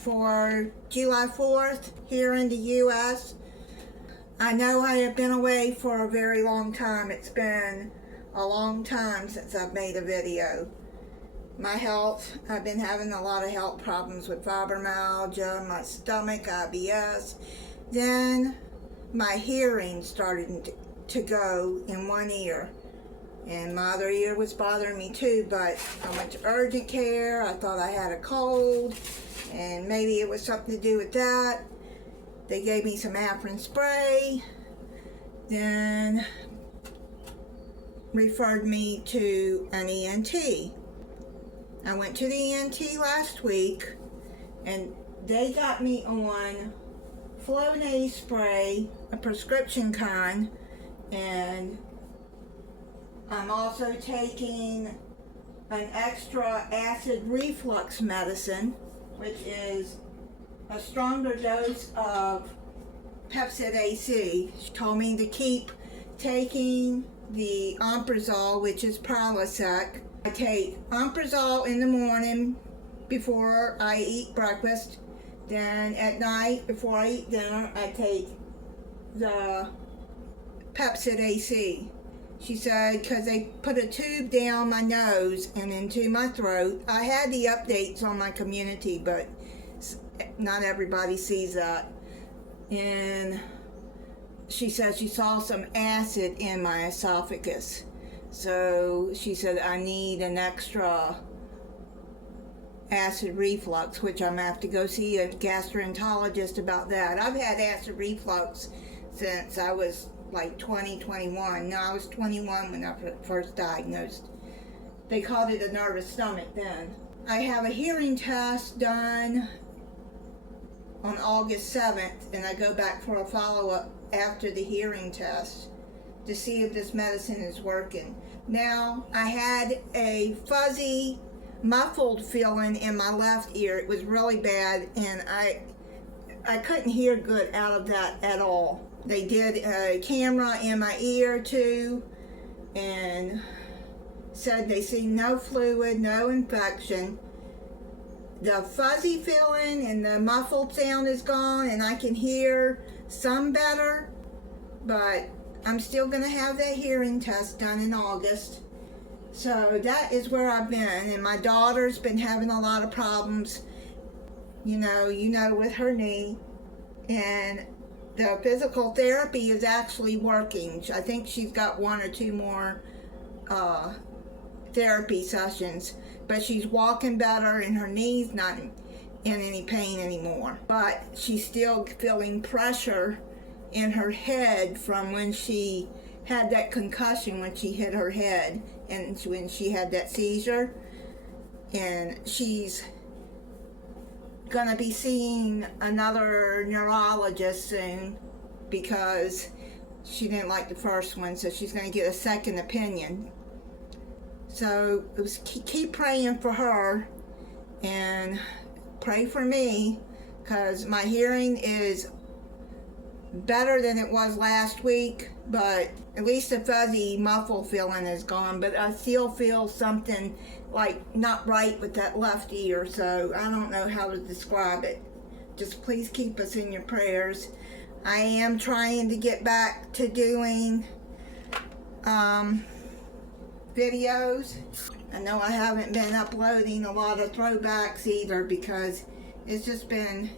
for July 4th here in the U.S. I know I have been away for a very long time. It's been a long time since I've made a video. My health, I've been having a lot of health problems with fibromyalgia, my stomach, IBS. Then my hearing started to go in one ear. And my other ear was bothering me too, but I went to urgent care. I thought I had a cold, and maybe it was something to do with that. They gave me some aspirin spray, then referred me to an ENT. I went to the ENT last week, and they got me on Flonase spray, a prescription kind, and I'm also taking an extra acid reflux medicine, which is a stronger dose of Tbsp. She told me to keep taking the Omeprazole, which is Prilosec. I take Omeprazole in the morning before I eat breakfast. Then at night, before I eat dinner, I take the Tbsp. She said, because they put a tube down my nose and into my throat. I had the updates on my community, but not everybody sees that. And she said she saw some acid in my esophagus. So she said I need an extra acid reflux, which I'm going to have to go see a gastroenterologist about that. I've had acid reflux since I was like 21. No, I was 21 when I first diagnosed. They called it a nervous stomach then. I have a hearing test done on August 7th, and I go back for a follow-up after the hearing test to see if this medicine is working. Now, I had a fuzzy, muffled feeling in my left ear. It was really bad, and I couldn't hear good out of that at all. They did a camera in my ear too, and said they see no fluid, no infection. The fuzzy feeling and the muffled sound is gone, and I can hear some better, but I'm still going to have that hearing test done in August. So that is where I've been, and my daughter's been having a lot of problems, you know, with her knee, and the physical therapy is actually working. I think she's got 1 or 2 more therapy sessions, but she's walking better and her knee's not in any pain anymore. But she's still feeling pressure in her head from when she had that concussion, when she hit her head and when she had that seizure. And she's gonna be seeing another neurologist soon because she didn't like the first one, so she's gonna get a second opinion. So it was keep praying for her and pray for me, because my hearing is better than it was last week, but at least the fuzzy muffled feeling is gone, but I still feel something like not right with that left ear, so I don't know how to describe it. Just please keep us in your prayers. I am trying to get back to doing videos. I know I haven't been uploading a lot of throwbacks either, because it's just been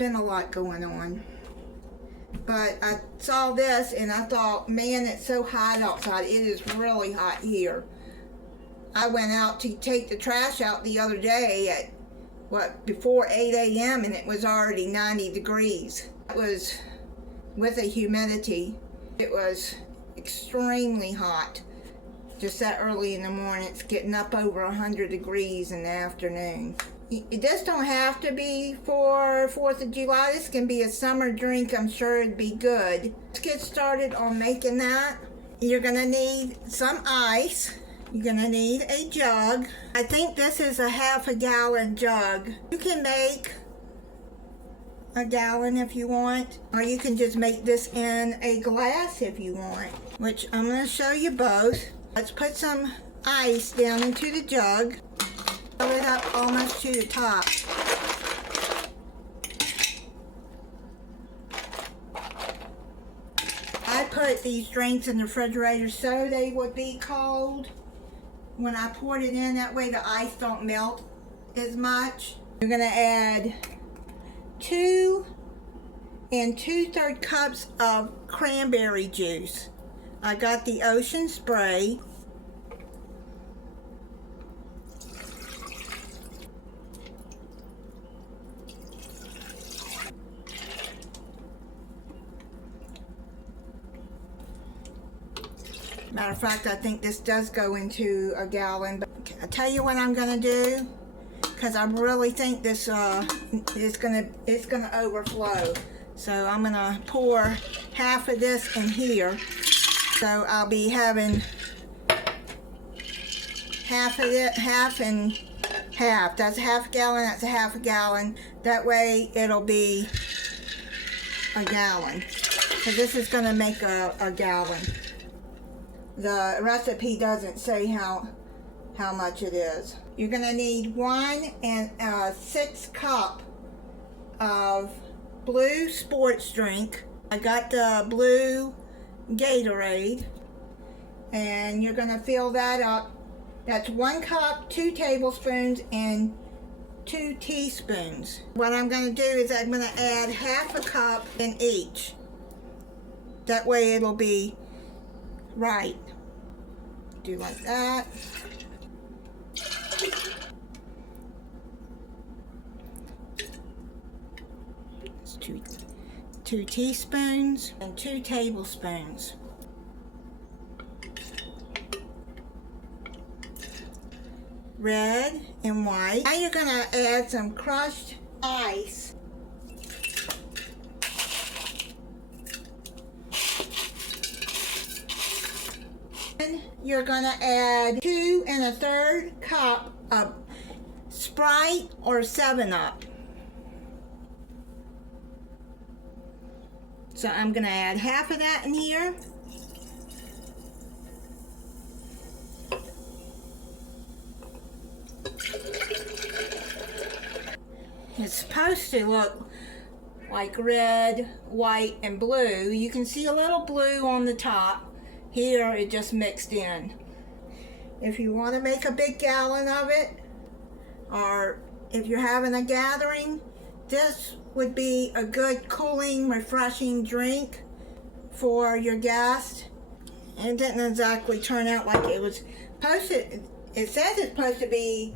a lot going on. But I saw this and I thought, man, it's so hot outside. It is really hot here. I went out to take the trash out the other day at, before 8 a.m. and it was already 90 degrees. It was with a humidity. It was extremely hot. Just that early in the morning, it's getting up over 100 degrees in the afternoon. This don't have to be for 4th of July. This can be a summer drink. I'm sure it'd be good. Let's get started on making that. You're gonna need some ice. You're gonna need a jug. I think this is a ½ gallon jug. You can make a gallon if you want, or you can just make this in a glass if you want, which I'm gonna show you both. Let's put some ice down into the jug. Fill it up almost to the top. put these drinks in the refrigerator so they would be cold when I poured it in. That way the ice don't melt as much. You're gonna add 2 2/3 cups of cranberry juice. I got the Ocean Spray. Matter of fact, I think this does go into a gallon, but I'll tell you what I'm gonna do, because I really think this it's gonna overflow. So I'm gonna pour half of this in here. So I'll be having half of it, half and half. That's a half gallon, that's a half a gallon. That way it'll be a gallon. So this is gonna make a gallon. The recipe doesn't say how much it is. You're gonna need 1 6 cup of blue sports drink. I got the blue Gatorade, and you're gonna fill that up. That's 1 cup, 2 tablespoons, and 2 teaspoons. What I'm gonna do is I'm gonna add half a cup in each. That way it'll be right. Do like that. It's 2 teaspoons and 2 tablespoons. Red and white. Now you're gonna add some crushed ice. You're gonna add 2 1/3 cup of Sprite or 7-Up. So I'm gonna add half of that in here. It's supposed to look like red, white, and blue. You can see a little blue on the top. Here it just mixed in. If you want to make a big gallon of it, or if you're having a gathering, this would be a good cooling, refreshing drink for your guest. It didn't exactly turn out like it was supposed to. It says it's supposed to be,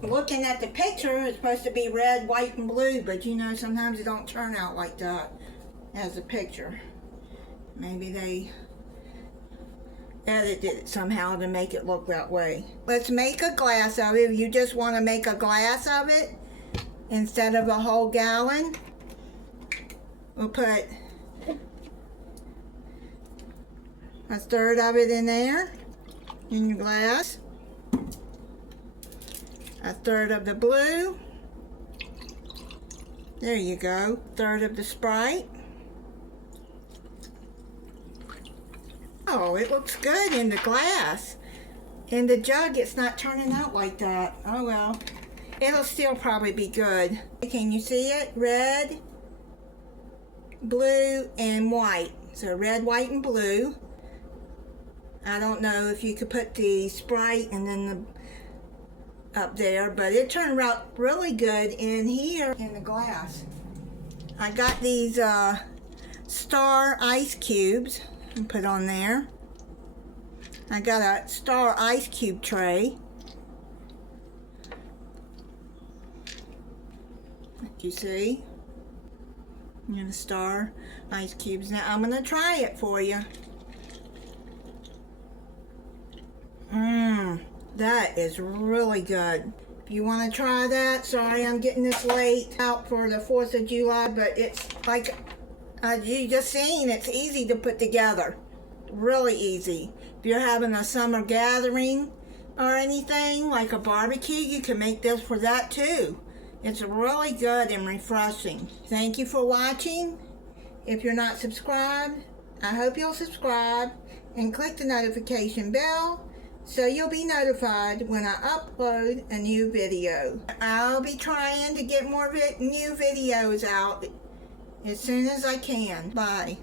looking at the picture, it's supposed to be red, white, and blue, but you know, sometimes it don't turn out like that as a picture. Maybe they edited it somehow to make it look that way. Let's make a glass of it. If you just want to make a glass of it instead of a whole gallon, we'll put 1/3 of it in there, in your glass. 1/3 of the blue. There you go. 1/3 of the Sprite. Oh, it looks good in the glass. In the jug, it's not turning out like that. Oh well. It'll still probably be good. Can you see it? Red, blue, and white. So red, white, and blue. I don't know if you could put the Sprite and then the up there, but it turned out really good in here in the glass. I got these Star ice cubes and put on there. I got a Star ice cube tray. You see? And the Star ice cubes. Now I'm gonna try it for you. That is really good. If you want to try that, sorry I'm getting this late out for the 4th of July, but it's like you just seen, it's easy to put together. Really easy. If you're having a summer gathering or anything, like a barbecue, you can make this for that too. It's really good and refreshing. Thank you for watching. If you're not subscribed, I hope you'll subscribe and click the notification bell so you'll be notified when I upload a new video. I'll be trying to get more new videos out as soon as I can. Bye.